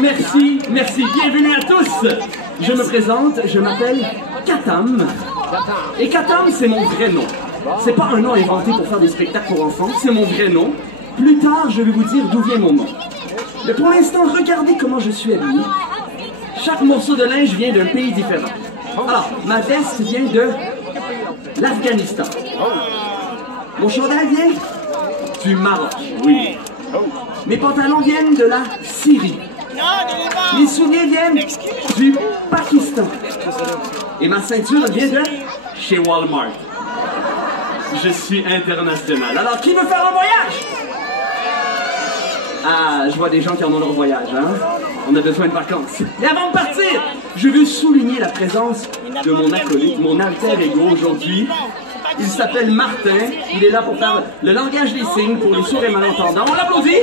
Merci, merci. Bienvenue à tous. Je me présente, je m'appelle Katam. Et Katam, c'est mon vrai nom. C'est pas un nom inventé pour faire des spectacles pour enfants, c'est mon vrai nom. Plus tard, je vais vous dire d'où vient mon nom. Mais pour l'instant, regardez comment je suis habillé. Chaque morceau de linge vient d'un pays différent. Alors, ma veste vient de l'Afghanistan. Mon chandail vient du Maroc. Oui. Mes pantalons viennent de la Syrie. Mes souliers viennent du Pakistan. Et ma ceinture vient de chez Walmart. Je suis international. Alors, qui veut faire un voyage? Ah, je vois des gens qui en ont leur voyage, hein? On a besoin de vacances. Et avant de partir, je veux souligner la présence de mon acolyte, mon alter ego aujourd'hui. Il s'appelle Martin. Il est là pour faire le langage des signes pour les sourds et malentendants. On l'applaudit?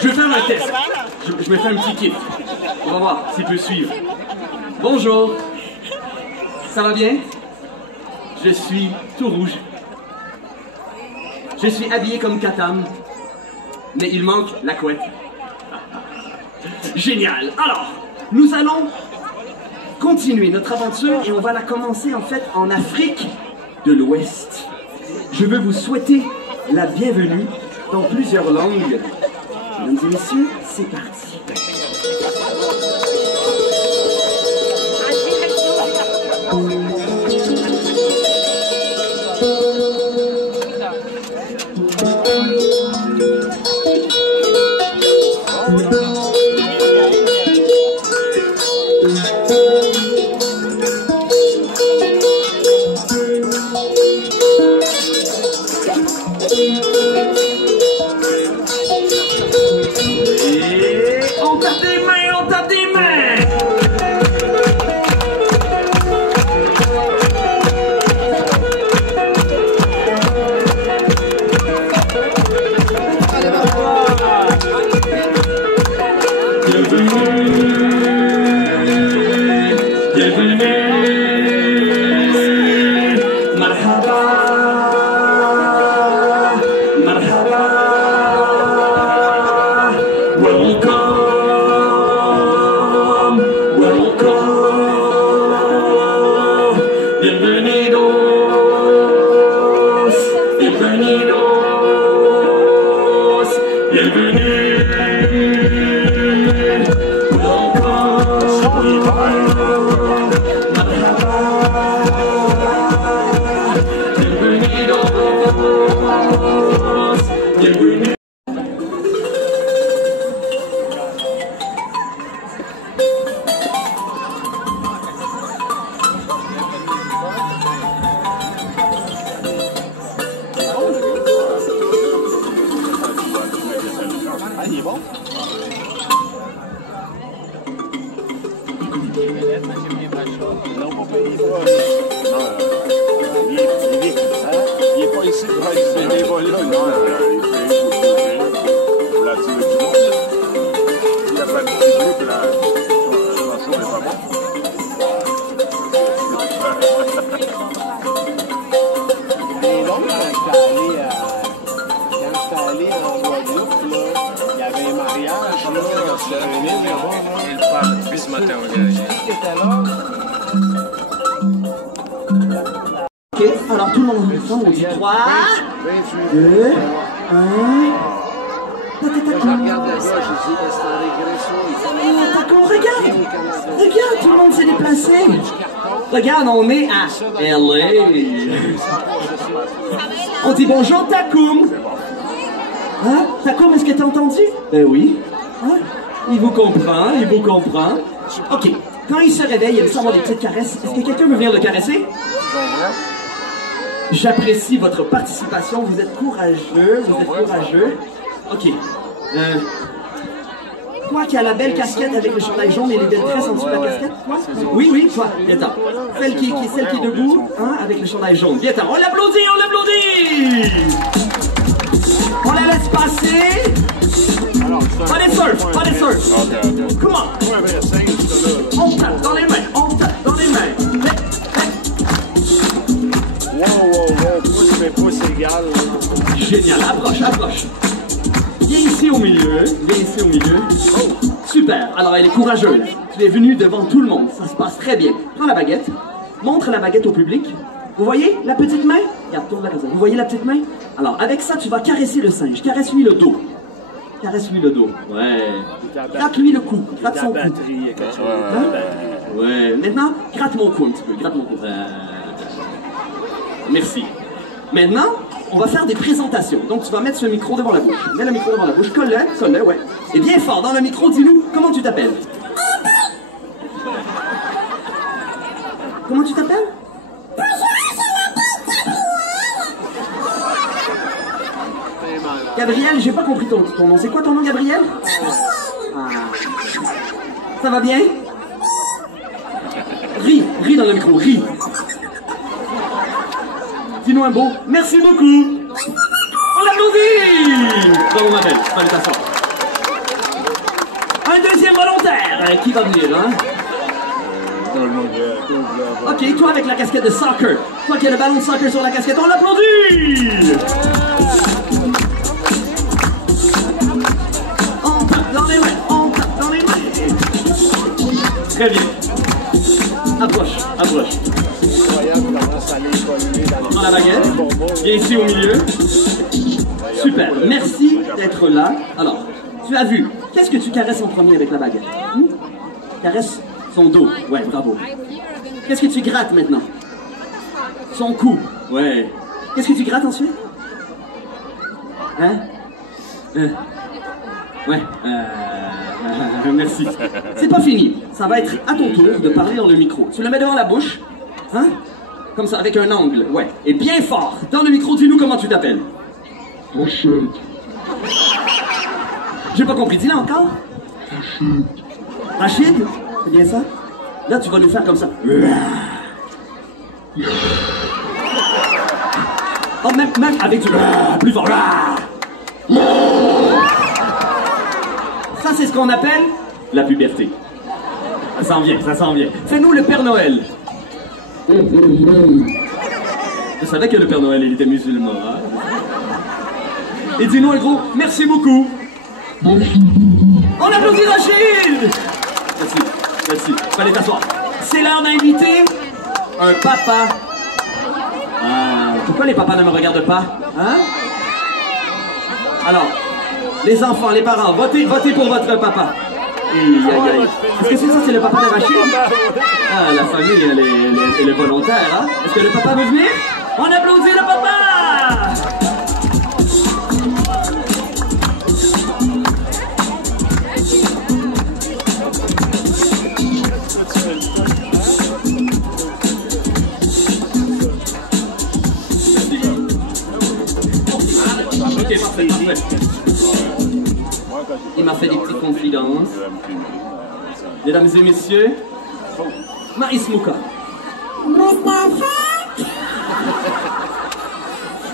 Je vais faire un test. Je me fais un petit kiff. On va voir s'il peut suivre. Bonjour. Ça va bien? Je suis tout rouge. Je suis habillé comme Katam, mais il manque la couette. Génial! Alors, nous allons continuer notre aventure et on va la commencer en fait en Afrique de l'Ouest. Je veux vous souhaiter la bienvenue dans plusieurs langues. Mesdames et messieurs, c'est parti. Ok, alors tout le monde ensemble, on dit 3, 2, 1. Regarde, tout le monde s'est déplacé. Regarde, on est à LA. On dit bonjour Takoum. Hein? Takoum, est-ce que t'as entendu? Oui. Hein? Il vous comprend, il vous comprend. Ok, quand il se réveille, il aime savoir des petites caresses. Est-ce que quelqu'un veut venir le caresser? J'apprécie votre participation, vous êtes courageux, Ok. Toi qui as la belle casquette avec le chandail jaune et les belles tresses en dessous de la casquette, toi? Oui, oui, toi, viens-t'en. Celle qui est debout, hein, avec le chandail jaune, viens-t'en. On l'applaudit, on l'applaudit! On la laisse passer. Pas les surf. Come on. On tape dans les mains, Wow, pouce égal. Génial, approche. Viens ici. ici au milieu. Viens ici au milieu. Oh, super. Alors, elle est courageuse. Tu es venue devant tout le monde. Ça se passe très bien. Prends la baguette. Montre la baguette au public. Vous voyez la petite main? Regarde, tourne-la comme ça. Vous voyez la petite main? Alors, avec ça, tu vas caresser le singe. Caresse-lui le dos. Caresse-lui le dos. Ouais. Gratte-lui le cou. Gratte son cou. Hein? Ouais. Maintenant, gratte mon cou un petit peu. Gratte mon cou. Merci. Maintenant, on va faire des présentations. Donc, tu vas mettre ce micro devant la bouche. Mets le micro devant la bouche. Colle-le, ouais. Et bien fort, dans le micro, dis-nous, comment tu t'appelles? Comment tu t'appelles? Gabriel, j'ai pas compris ton nom. C'est quoi ton nom, Gabriel? Ah. Ça va bien? Ris dans le micro, ris. Dis-nous un beau. Merci beaucoup. On l'applaudit. Bravo, ma belle. Allez t'asseoir. Un deuxième volontaire. Qui va venir, hein? Ok, toi avec la casquette de soccer. Toi qui as le ballon de soccer sur la casquette, on l'applaudit. On tape dans les mains, on tape dans les mains. Très bien. Approche. Prends la baguette. Viens ici au milieu. Super. Merci d'être là. Alors, tu as vu. Qu'est-ce que tu caresses en premier avec la baguette? Caresse son dos. Ouais, bravo. Qu'est-ce que tu grattes maintenant? Son cou. Ouais. Qu'est-ce que tu grattes ensuite? Hein? Ouais. Merci. C'est pas fini. Ça va être à ton tour de parler dans le micro. Tu le mets devant la bouche. Hein? Comme ça, avec un angle. Ouais. Et bien fort. Dans le micro, dis-nous comment tu t'appelles. Rachid. J'ai pas compris. Dis-le encore. Rachid. Rachid? C'est bien ça? Là, tu vas nous faire comme ça. Oh, même avec du plus fort. Ça, c'est ce qu'on appelle la puberté. Ça s'en vient. Fais-nous le Père Noël. Je savais que le Père Noël, il était musulman. Hein? Et dis-nous un gros merci beaucoup. On applaudit Rachid. Merci. Fallait t'asseoir. C'est l'heure d'inviter un papa. Pourquoi les papas ne me regardent pas? Hein? Alors, les enfants, les parents, votez pour votre papa. Est-ce que c'est le papa de Rachid? Ah, la famille, elle est volontaire, hein? Est-ce que le papa veut venir? On applaudit le papa! Ok, parfait. Il m'a fait des petites confidences. Mesdames et messieurs, Maïs Mouka.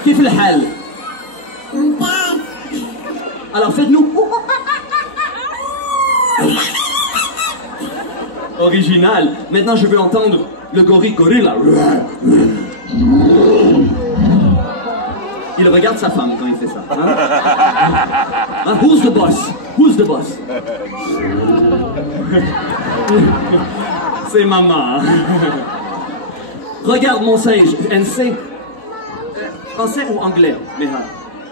Kif l'hal? Alors faites-nous original. Maintenant je veux entendre le gorilla. Il regarde sa femme quand il fait ça. Hein? Who's the boss? Who's the boss? C'est maman. Regarde mon singe. NC. Français ou anglais?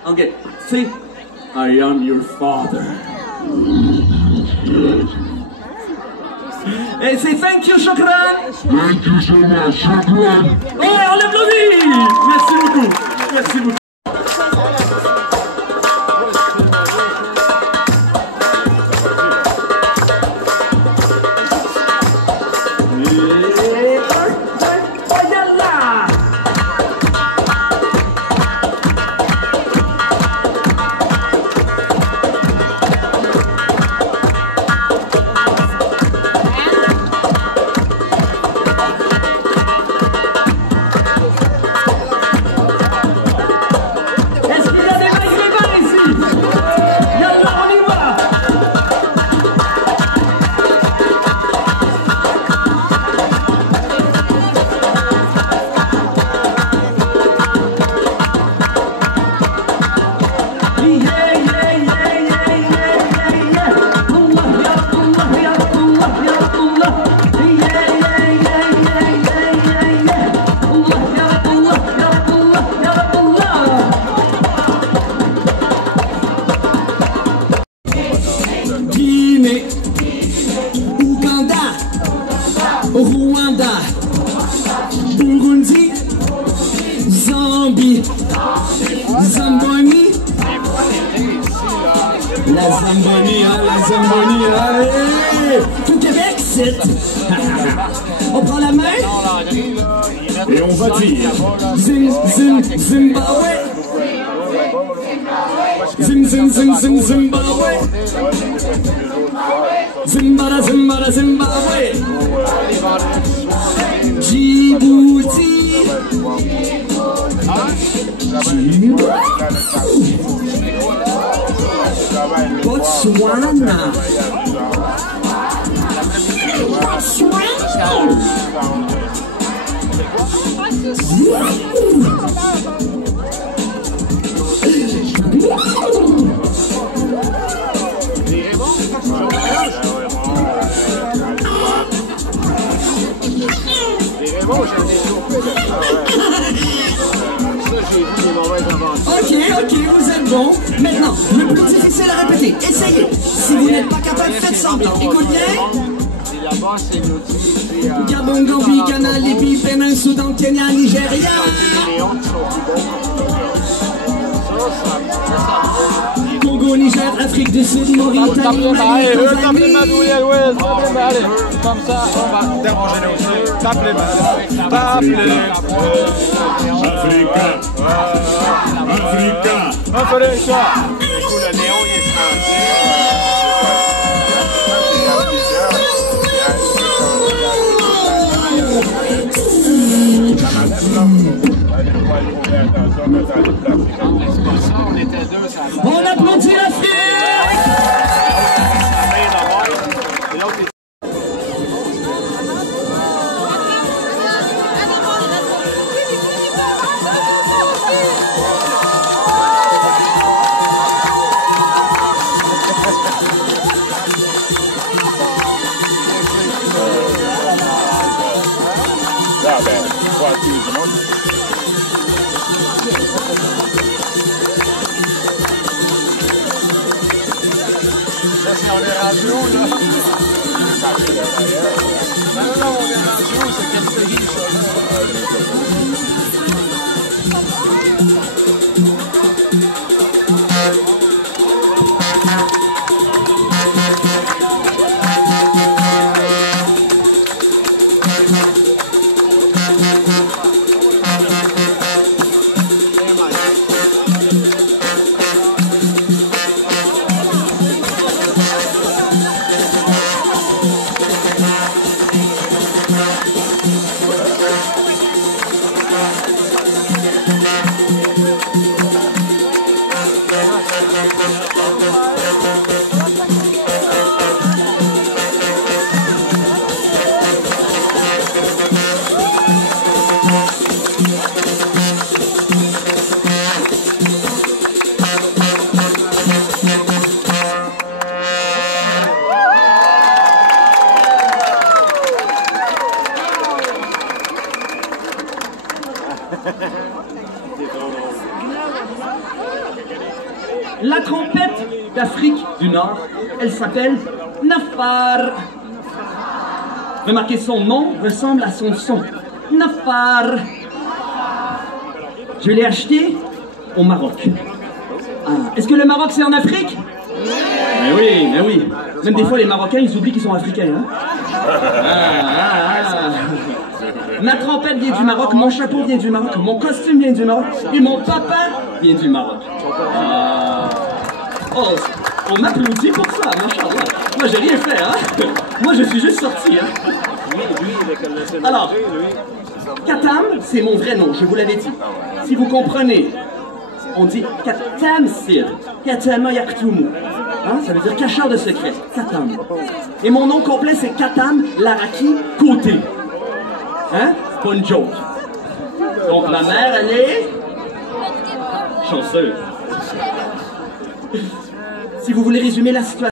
Anglais. C'est I am your father. Et c'est thank you, shukran. Thank you so much, shukran. Ouais, on l'applaudit. Merci beaucoup. Ouganda, Rwanda, Burundi, Zambie, Zamboni. La Zamboni, hein, la Zamboni, allez! Tout Québec, c'est... On prend la main et on va dire Zimbabwe. Zimbabwe. Zimbabwe. Djibouti. Botswana. Ok, vous êtes bon. Maintenant, le plus difficile à répéter. Essayez. Si vous n'êtes pas capable, faites semblant. Écoute bien. Gabon, Gambie, Ghana, Libye, Bénin, Soudan, Kenya, Nigeria. Congo, Niger, Afrique du Sud, Mauritanie, Mali, Tanzanie. Comme ça, on va déranger aussi. Tape les mains. Tape les mains. Africa. Africa. Africa. Le néon, il est On applaudit l'Afrique! On est rendu où, là? Non, on est rendu où? C'est quel pays, ça, là? La trompette d'Afrique du Nord, elle s'appelle Nafar. Remarquez, son nom ressemble à son son. Nafar. Je l'ai acheté au Maroc. Ah, est-ce que le Maroc c'est en Afrique? Mais oui, mais oui. Même des fois les Marocains ils oublient qu'ils sont africains. Hein? Ma trompette vient du Maroc, mon chapeau vient du Maroc, mon costume vient du Maroc, et mon papa vient du Maroc. Oh, on m'applaudit pour ça, machallah. Moi j'ai rien fait, hein. Moi je suis juste sorti, hein. Alors, Katam, c'est mon vrai nom, je vous l'avais dit. Si vous comprenez, on dit Katam Sir, Katama Yaktumu. Hein, ça veut dire cacheur de secret, Katam. Et mon nom complet c'est Katam Laraki Côté. Hein? C'est pas une joke. Donc ma mère, elle est... chanceuse. Si vous voulez résumer la situation...